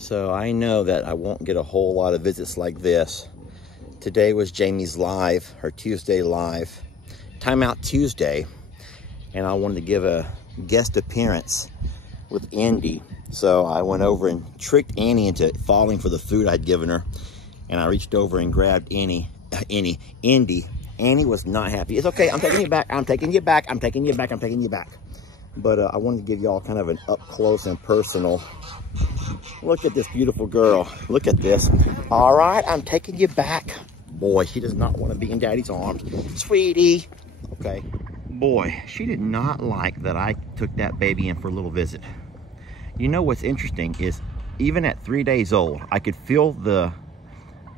So I know that I won't get a whole lot of visits like this. Today was Jamie's live, her Tuesday live, Timeout Tuesday, and I wanted to give a guest appearance with Andy. So I went over and tricked Annie into falling for the food I'd given her, and I reached over and grabbed Andy. Annie was not happy. It's okay, I'm taking you back, I'm taking you back, I'm taking you back, I'm taking you back. But I wanted to give y'all kind of an up close and personal look at this beautiful girl. Look at this. All right, I'm taking you back. Boy, she does not want to be in Daddy's arms. Sweetie. Okay. Boy, she did not like that I took that baby in for a little visit. You know what's interesting is even at 3 days old, I could feel the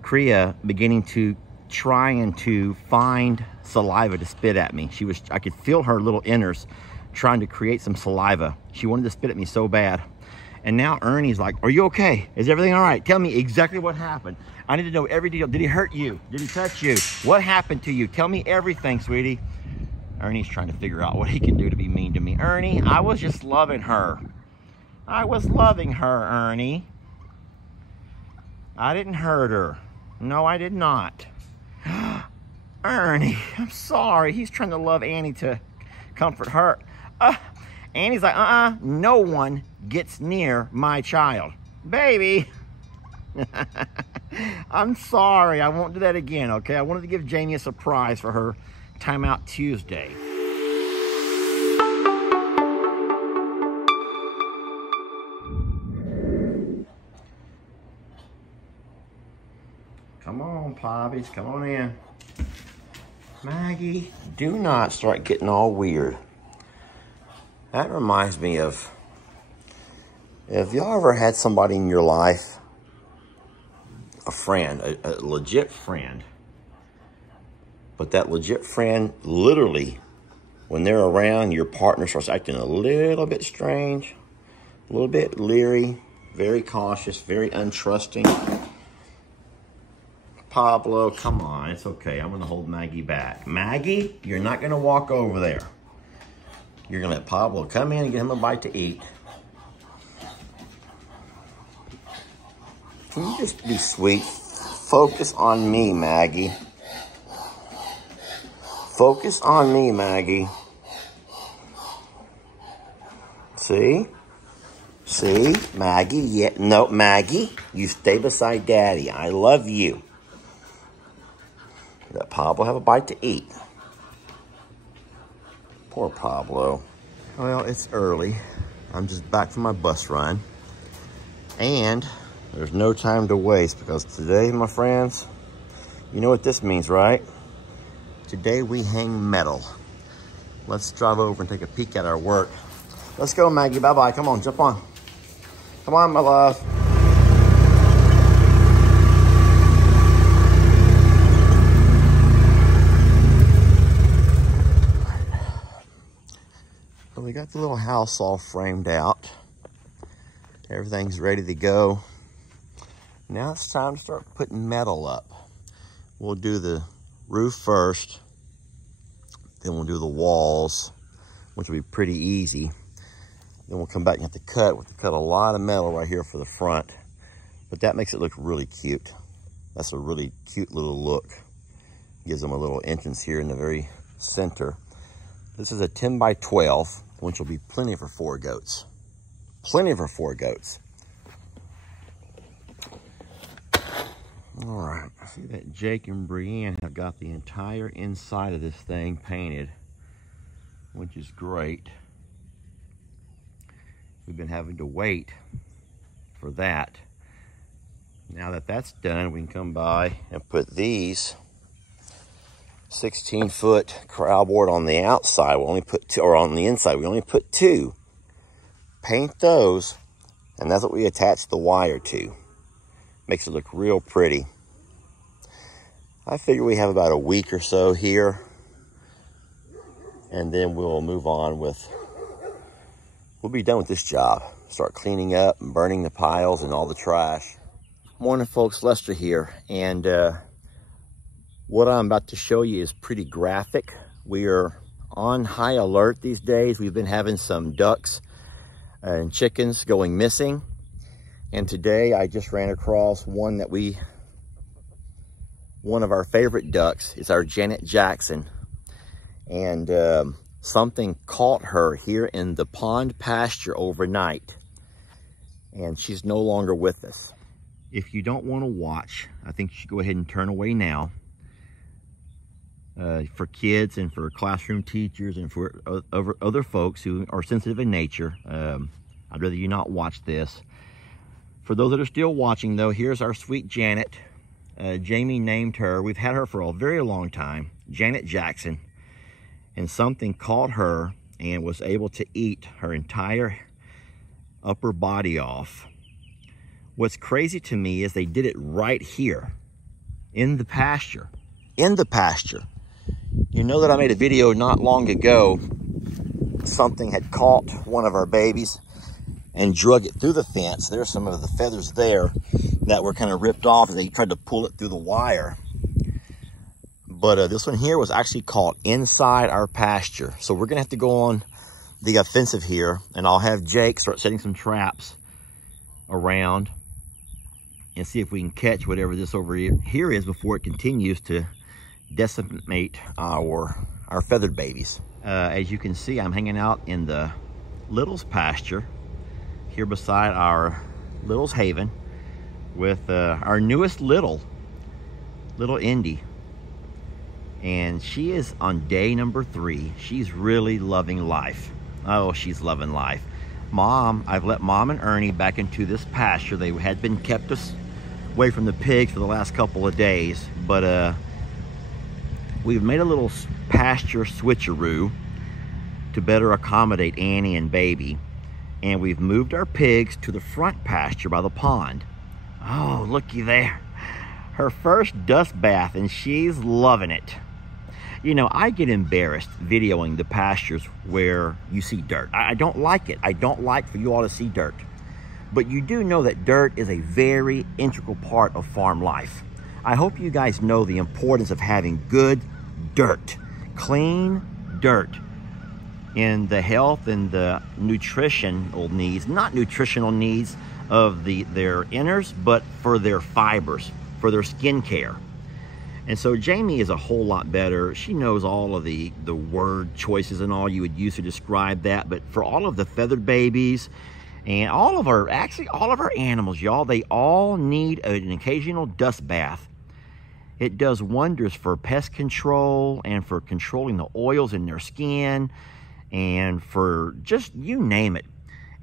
Kriya beginning to trying to find saliva to spit at me. I could feel her little inners trying to create some saliva. She wanted to spit at me so bad. And now Ernie's like, are you okay? Is everything all right? Tell me exactly what happened. I need to know every detail. Did he hurt you? Did he touch you? What happened to you? Tell me everything, sweetie. Ernie's trying to figure out what he can do to be mean to me. Ernie, I was just loving her. I was loving her, Ernie. I didn't hurt her. No, I did not. Ernie, I'm sorry. He's trying to love Annie to comfort her. Annie's like, no one gets near my child. Baby. I'm sorry. I won't do that again, okay? I wanted to give Jamie a surprise for her Timeout Tuesday. Come on, Poppies. Come on in. Maggie, do not start getting all weird. That reminds me of, if y'all ever had somebody in your life, a friend, a legit friend, but that legit friend, literally, when they're around, your partner starts acting a little bit strange, a little bit leery, very cautious, very untrusting. Pablo, come on, it's okay. I'm gonna hold Maggie back. Maggie, you're not gonna walk over there. You're gonna let Pablo come in and get him a bite to eat. Can you just be sweet? Focus on me, Maggie. Focus on me, Maggie. See? See? Maggie, yeah. No, Maggie, you stay beside Daddy. I love you. Let Pablo have a bite to eat. Poor Pablo. Well, it's early. I'm just back from my bus run. And there's no time to waste because today, my friends, you know what this means, right? Today we hang metal. Let's drive over and take a peek at our work. Let's go, Maggie. Bye-bye. Come on, jump on. Come on, my love. Well, we got the little house all framed out. Everything's ready to go. Now it's time to start putting metal up. We'll do the roof first, then we'll do the walls, which will be pretty easy. Then we'll come back and have to cut. We'll have to cut a lot of metal right here for the front, but that makes it look really cute. That's a really cute little look. Gives them a little entrance here in the very center. This is a 10 by 12, which will be plenty for 4 goats. Plenty for 4 goats. All right, I see that Jake and Brienne have got the entire inside of this thing painted, which is great. We've been having to wait for that. Now that that's done, we can come by and put these 16-foot corral board on the outside. We only put 2, or on the inside, we only put 2. Paint those, and that's what we attach the wire to. Makes it look real pretty. I figure we have about a week or so here, and then we'll move on with, we'll be done with this job. Start cleaning up and burning the piles and all the trash. Morning, folks. Lester here, and what I'm about to show you is pretty graphic. We are on high alert these days. We've been having some ducks and chickens going missing. And today I just ran across one of our favorite ducks. It's our Janet Jackson. And something caught her here in the pond pasture overnight. And she's no longer with us. If you don't want to watch, I think you should go ahead and turn away now. For kids and for classroom teachers and for other folks who are sensitive in nature, I'd rather you not watch this. For those that are still watching though, here's our sweet Janet. Jamie named her, we've had her for a very long time, Janet Jackson. And something caught her and was able to eat her entire upper body off. What's crazy to me is they did it right here in the pasture. In the pasture. You know that I made a video not long ago. Something had caught one of our babies and drug it through the fence. There's some of the feathers there that were kind of ripped off as they tried to pull it through the wire. But this one here was actually caught inside our pasture. So we're gonna have to go on the offensive here, and I'll have Jake start setting some traps around and see if we can catch whatever this over here is before it continues to decimate our feathered babies. As you can see, I'm hanging out in the Little's pasture here beside our Little's Haven with our newest Little Indy. And she is on day number 3. She's really loving life. Oh, she's loving life. I've let Mom and Ernie back into this pasture. They had been kept us away from the pigs for the last couple of days, but we've made a little pasture switcheroo to better accommodate Annie and Baby, and we've moved our pigs to the front pasture by the pond. Oh, looky there. Her first dust bath, and she's loving it. You know, I get embarrassed videoing the pastures where you see dirt. I don't like it. I don't like for you all to see dirt. But you do know that dirt is a very integral part of farm life. I hope you guys know the importance of having good dirt, clean dirt, in the health and the nutritional needs, not nutritional needs of their innards, but for their fibers, for their skin care. And so Jamie is a whole lot better. She knows all of the word choices and all you would use to describe that. But for all of the feathered babies and all of our animals, y'all, they all need an occasional dust bath. It does wonders for pest control and for controlling the oils in their skin and for just, you name it.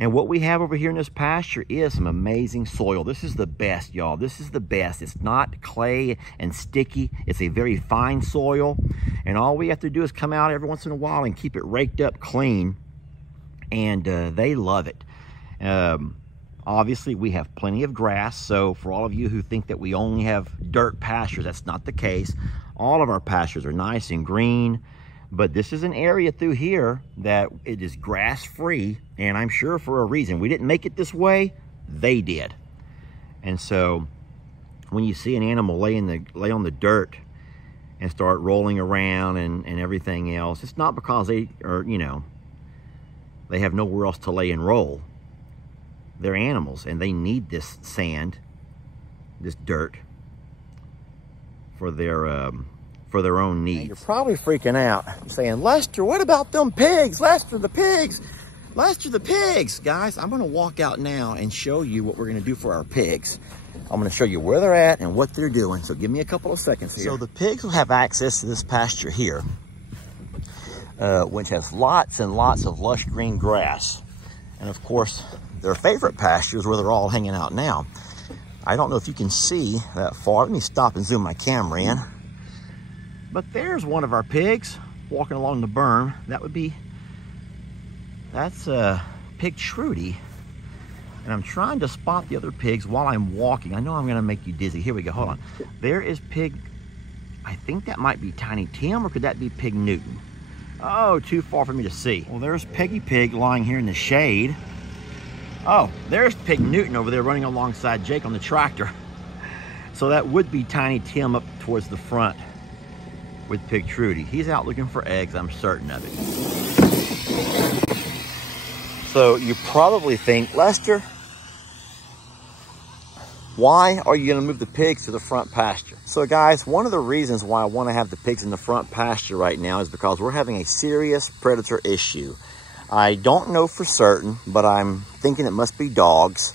And what we have over here in this pasture is some amazing soil. This is the best, y'all. This is the best. It's not clay and sticky. It's a very fine soil. And all we have to do is come out every once in a while and keep it raked up clean. And they love it. Obviously, we have plenty of grass. So for all of you who think that we only have dirt pastures, that's not the case. All of our pastures are nice and green. But this is an area through here that it is grass-free, and I'm sure for a reason. We didn't make it this way, they did. And so when you see an animal lay on the dirt and start rolling around and everything else, it's not because they are, you know, they have nowhere else to lay and roll. They're animals, and they need this sand, this dirt, for their own needs. You're probably freaking out, saying, Lester, what about them pigs? Lester, the pigs. Lester, the pigs. Guys, I'm going to walk out now and show you what we're going to do for our pigs. I'm going to show you where they're at and what they're doing. So give me a couple of seconds here. So the pigs will have access to this pasture here, which has lots and lots of lush green grass. And of course, their favorite pasture is where they're all hanging out now. I don't know if you can see that far. Let me stop and zoom my camera in. But there's one of our pigs walking along the berm. That's Pig Trudy. And I'm trying to spot the other pigs while I'm walking. I know I'm gonna make you dizzy. Here we go, hold on. There is Pig, I think that might be Tiny Tim, or could that be Pig Newton? Oh, too far for me to see. Well, there's Peggy Pig lying here in the shade. Oh, there's Pig Newton over there running alongside Jake on the tractor. So that would be Tiny Tim up towards the front with Pig Trudy. He's out looking for eggs, I'm certain of it. So you probably think, Lester, Why are you going to move the pigs to the front pasture? So guys, one of the reasons why I want to have the pigs in the front pasture right now is because we're having a serious predator issue. I don't know for certain, but I'm thinking it must be dogs.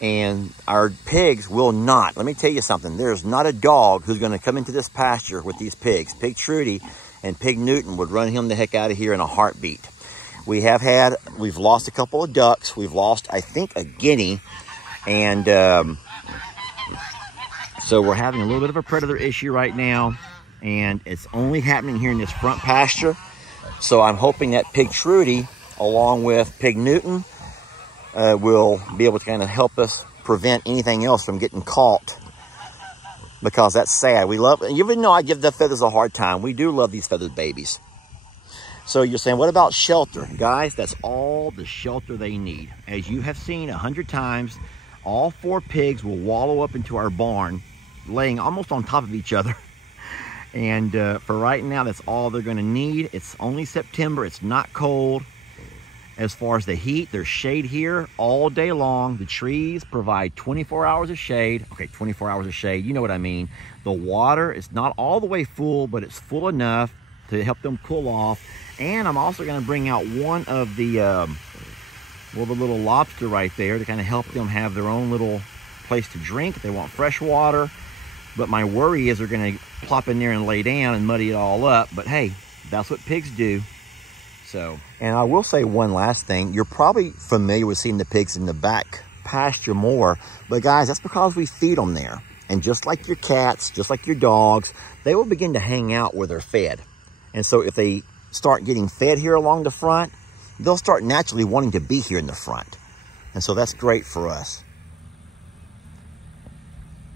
And our pigs will not. Let me tell you something. There's not a dog who's going to come into this pasture with these pigs. Pig Trudy and Pig Newton would run him the heck out of here in a heartbeat. We've lost a couple of ducks. We've lost, I think, a guinea. And so we're having a little bit of a predator issue right now. And it's only happening here in this front pasture. So I'm hoping that Pig Trudy, along with Pig Newton, will be able to kind of help us prevent anything else from getting caught, because that's sad. We love, even though I give the feathers a hard time, we do love these feathered babies. So you're saying, what about shelter? Guys, that's all the shelter they need. As you have seen 100 times, all 4 pigs will wallow up into our barn, laying almost on top of each other. And for right now, that's all they're gonna need. It's only September, it's not cold. As far as the heat, there's shade here all day long. The trees provide 24 hours of shade. Okay, 24 hours of shade, you know what I mean. The water is not all the way full, but it's full enough to help them cool off. And I'm also gonna bring out one of the, well, the little lobster right there to kind of help them have their own little place to drink if they want fresh water. But my worry is they're gonna plop in there and lay down and muddy it all up. But hey, that's what pigs do. So, and I will say one last thing. You're probably familiar with seeing the pigs in the back pasture more, but guys, that's because we feed them there. And just like your cats, just like your dogs, they will begin to hang out where they're fed. And so if they start getting fed here along the front, they'll start naturally wanting to be here in the front. And so that's great for us.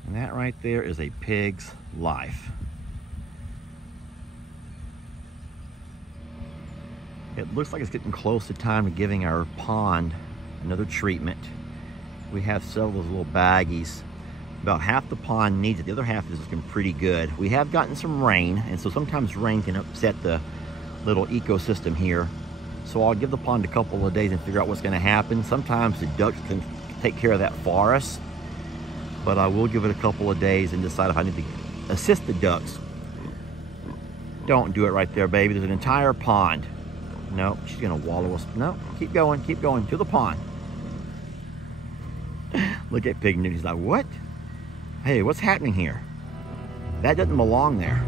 And that right there is a pig's life. It looks like it's getting close to time to giving our pond another treatment. We have several of those little baggies. About half the pond needs it. The other half is looking pretty good. We have gotten some rain, and so sometimes rain can upset the little ecosystem here. So I'll give the pond a couple of days and figure out what's gonna happen. Sometimes the ducks can take care of that for us, but I will give it a couple of days and decide if I need to assist the ducks. Don't do it right there, baby. There's an entire pond. No, she's gonna wallow us. No, keep going to the pond. Look at Pig Newton. He's like, what? Hey, what's happening here? That doesn't belong there.